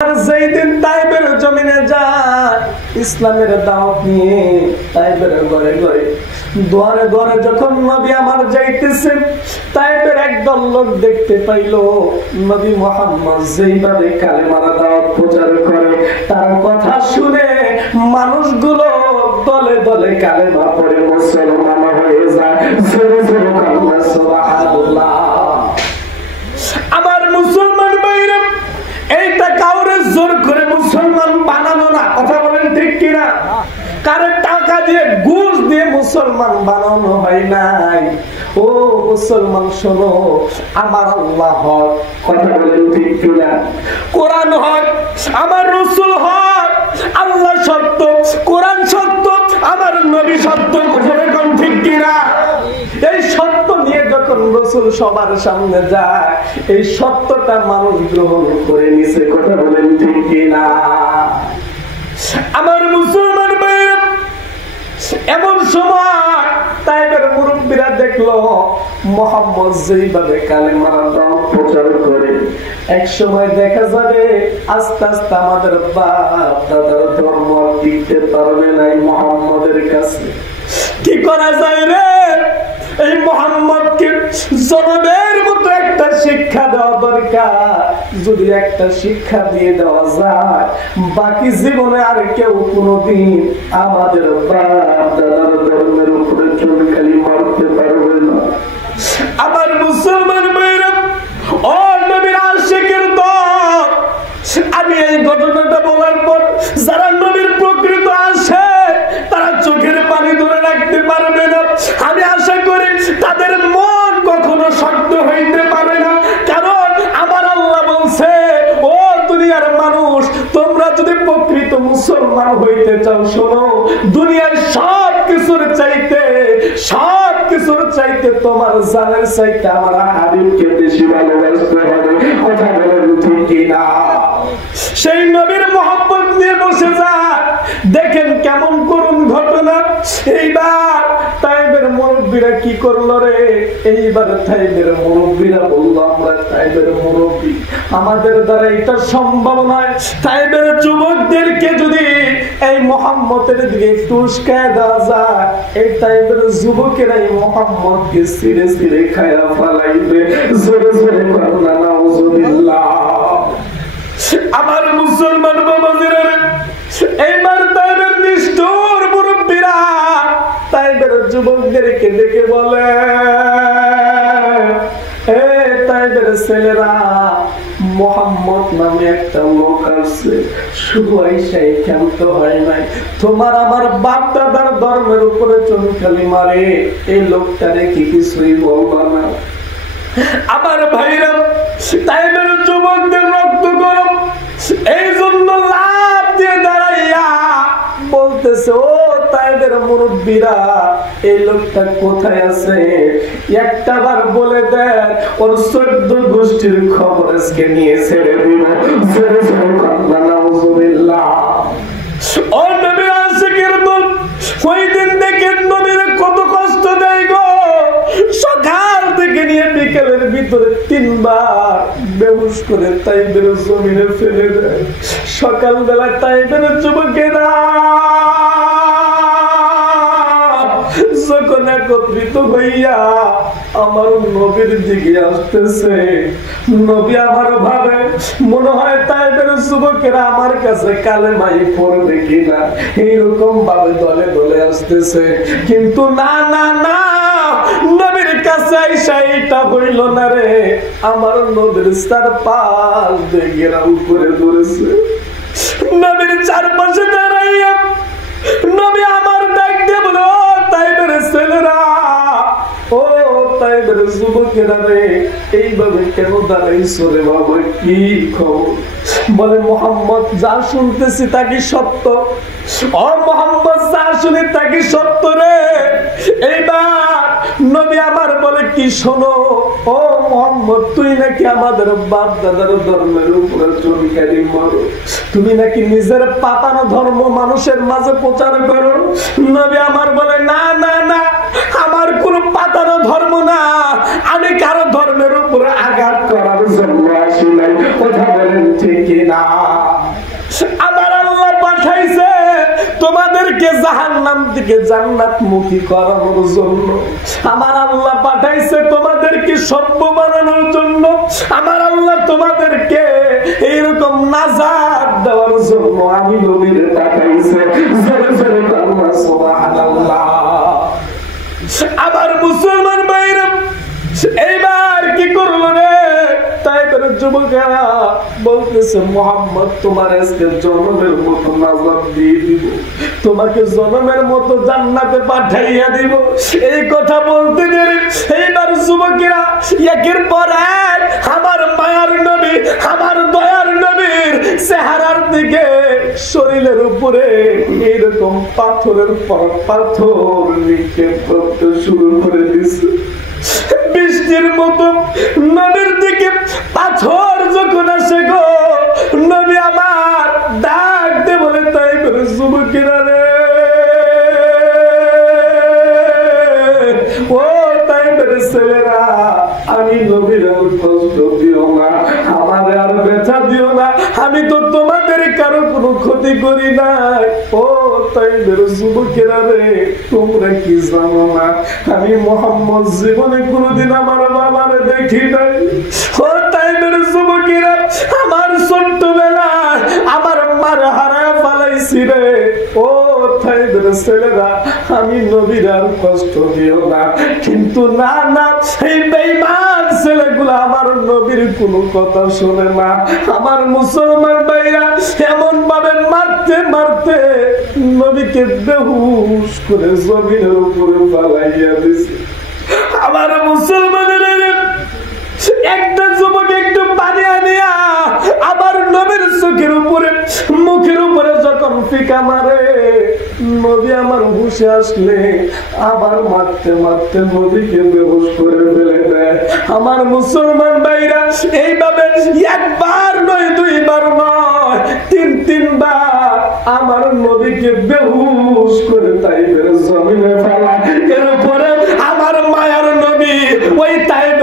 যেই দিন তাইবের জমিনে যায় ইসলামের দাওয়াত নিয়ে তাইবের ঘরে ঘরে দুয়ারে দুয়ারে যখন নবী আমার যাইতেছে, তাইবের একদল লোক দেখতে পাইল নবী মুহাম্মদ যেইভাবে কালেমার দাওয়াত প্রচার করে তার কথা শুনে মানুষগুলো দলে দলে কালেমা পড়ে মুসলমান হয়ে যায়। সুবহানাল্লাহ। আমার মুসলমান ভাইরা, এইটা কাউরে জোর করে মুসলমান বানানো না, কথা বলেন ঠিক কিনা? কারণ টাকা দিয়ে ঘুষ দিয়ে মুসলমান বানানো হয় নাই। ও মুসলমান শোনো, আমার আল্লাহ হক, কথা বলেন ঠিক কিনা? কোরআন হক, আমার রাসূল হক, আল্লাহ সত্য, কোরআন সত্য, আমার নবী সত্য, কথা বলেন ঠিক কিনা? এই সত্য নিয়ে যখন রাসূল সবার সামনে যায়, এই সত্যটা মানুষ গ্রহণ করে নিছে, কথা বলেন ঠিক কিনা? আমার মুসলমান ভাইরা, এমন সময় তাইবের মুরব্বীরা দেখলো মুহাম্মদ যেইভাবে কালেমার দাওয়াত প্রচার করে, এক সময় দেখা যাবে আস্তে আস্তে আমাদের বাপ দাদার ধর্ম টিকতে পারবে না এই মুহাম্মদের কাছে। কি করা যায় রে? এই মুহাম্মদকে জনমের মতো একটা শিক্ষা দেওয়া দরকার। যদি একটা শিক্ষা দিয়ে দেওয়া যায়, বাকি জীবনে আর কেউ কোনোদিন আমাদের বাপ দাদার ধর্মের উপরে চুনকালি মারতে পারবে না। আমার মুসলমান ভাইরা, ও নবীর আশিকের দল, আমি এই ঘটনাটা বলার পর যারা নবীর প্রকৃত আশিক তারা চোখের পানি ধরে রাখতে পারবে না। আমি আশা করি তাদের মন কখনো শক্ত হইতে পারে না, কারণ আমার আল্লাহ বলছে, ও দুনিয়ার মানুষ, তোমরা যদি প্রকৃত মুসলমান হইতে চাও, শোনো, দুনিয়ার সব কিছুর চাইতে তোমার জানের চাইতে আমার হাবিবকে বেশি ভালোবাসতে হবে, কথা বলেন ঠিক কিনা? সেই নবীর মহব্বত নিয়ে বসে যান। দেখেন কেমন করুণ ঘটনা। এইবার তাইবের মুরব্বীরা কি করলো রে? এইবার তাইবের মুরব্বীরা বললো, আমরা তাইবের মুরব্বী, আমাদের দ্বারা এটা সম্ভব নয়। তাইবের যুবকদেরকে যদি এই মুহাম্মদের দিকে একটু উস্কায় দেওয়া যায়, এই তাইবের যুবকেরা এই মুহাম্মদকে ছিঁড়ে ছিঁড়ে খায়া ফেলাইবে। জোরে জোরে করুন নাউজুবিল্লাহ। আমার মুসলমান বাবাজিরা, এইবার তাইবের নিষ্ঠুর মুরব্বীরা তাইবের যুবকদেরকে ডেকে বলে, হে তাইবের ছেলেরা, মুহাম্মদ নামে একটা লোক আছে, শুধু আইসাই ক্ষান্ত হয় নাই, তোমার আমার বাপ দাদার ধর্মের উপরে চুনকালি মারে, এই লোকটারে কি কিছুই বলবা না? আমার ভাইরা, তাইবের যুবকদের রক্ত গরম, এই জন্য লাভ দিয়ে দাঁড়াইয়া বলতেছে, ও তাইবের মুরব্বীরা, এই লোকটা কোথায় আছে? একটা বার বলে দেন, ওর 14 গোষ্ঠীর খবর আজকে নিয়ে ছেড়ে দিব। ও নবীর আশিকের দল, ওই দিন দেখেন নবীর কত কষ্ট দেয় গো। সকাল থেকে নিয়ে বিকেলের ভিতরে 3 বার বেহুশ করে তাইবের জমিনে ফেলে দেয়। সকালবেলা তাইবের যুবকেরা যখন একত্রিত হইয়া আমার নবীর দিকে আসতেছে, নবী আমার ভাবে মনে হয় তাইবের যুবকেরা আমার কাছে কালেমাই পড়বে কিনা, এইরকম ভাবে দলে দলে আসতেছে। কিন্তু না না না, নবীর কাছে আইসা এইটা হইল না রে। আমার নবীর চারপাশ দিয়ে ঘেরাও করে ধরেছে। নবীর চারপাশে দাঁড়াইয়া নবী আমার ডাক দিয়ে বলে, ও তাইবের ছেলেরা, ও তাইবের যুবকেরা রে, এইভাবে কেন দাঁড়াইছো রে বাবা? কি খবর? বলে, মুহাম্মদ যা শুনতেছি তা কি সত্য? ও মুহাম্মদ যা শুনি তা কি সত্য রে? এইবার নবী আমার বলে, কি শোনো, ও মুহাম্মদ, তুই নাকি আমাদের বাপ দাদার ধর্মের উপরে চুনকালি মারো, তুমি নাকি নিজের পাতানো ধর্ম মানুষের মাঝে প্রচার করো। নবী আমার বলে, না না না, আমার কোন পাতানো ধর্ম না, আমি কারো ধর্মের উপরে আঘাত করার জন্য আসি নাই, কথা বলেন ঠিক না? আমার আল্লাহ পাঠাইছে তোমাদেরকে জাহান্নাম থেকে জান্নাত মুখী করানোর জন্য। আমার আল্লাহ পাঠাইছে তোমাদেরকে সভ্য বানানোর জন্য। আমার আল্লাহ তোমাদেরকে এইরকম নাজাত দেওয়ার জন্য আমি নবীরে পাঠাইছে। জোরে জোরে আল্লাহ সুবহানাল্লাহ। আমার মুসলমান ভাইরা এইবার কি করলো রে? তাই করে যুবকেরা বলতেছে মুহাম্মদ তোমার আজকে জনমের মতো নাজাত দিয়ে দিব, তোমাকে জনমের মতো জান্নাতে পাঠাইয়া দিব। এই কথা বলতে গেলে এইবার যুবকেরা একের পর এক আমার মায়ার নবী, আমার দয়ার নবীর চেহারার দিকে, শরীরের উপরে এরকম পাথরের পর পাথর নিক্ষেপ করতে শুরু করে দিছে। বৃষ্টির মতো নবীর দিকে পাথর যখন আসে গো, নবী আমার ডাক দে বলে। তাই করে যুবকেরা রে, ও তাই করে ছেলেরা, আমি নবীর আর কষ্ট দিও না, আমাদের আর ব্যথা দিও না, আমি তো তোমাদের কারো কোনো ক্ষতি করি নাই। ও তাই করে যুবকেরা রে, তোমরা কি জানো না আমি মুহাম্মদ জীবনে কোনোদিন আমার বাবারে দেখি নাই। ও তাই করে যুবকেরা, আমার ছোট্টবেলায় আমার মার হারায় ফেলাইছি রে। ও তাই করে ছেলেরা, আমি নবীর আর কষ্ট দিও না। কিন্তু না না, এই বেঈমান ছেলেগুলো আমার নবীর কোনো কথা শোনে না। আমার মুসলমান ভাইরা এমন ভাবে মারতে মারতে নবীকে বেহুশ করে জমিনের উপরে ফালাইয়া দিছে। আমার মুসলমানের একটা যুবক একটু পানি আনিয়া আমার নবীর চোখের উপরে, মুখের উপরে যখন ফিকা মারে, নবী আমার হুঁশে আসলে আবার মারতে মারতে নবীকে বেহুশ করে ফেলে দেয়। আমার মুসলমান ভাইরা এইভাবে একবার নয়, দুইবার নয়, তিনবার আমার নবীকে বেহুশ করে তাইফের জমিনে ফেলা। এরপরে আমার মায়ার নবী ওই তাইফ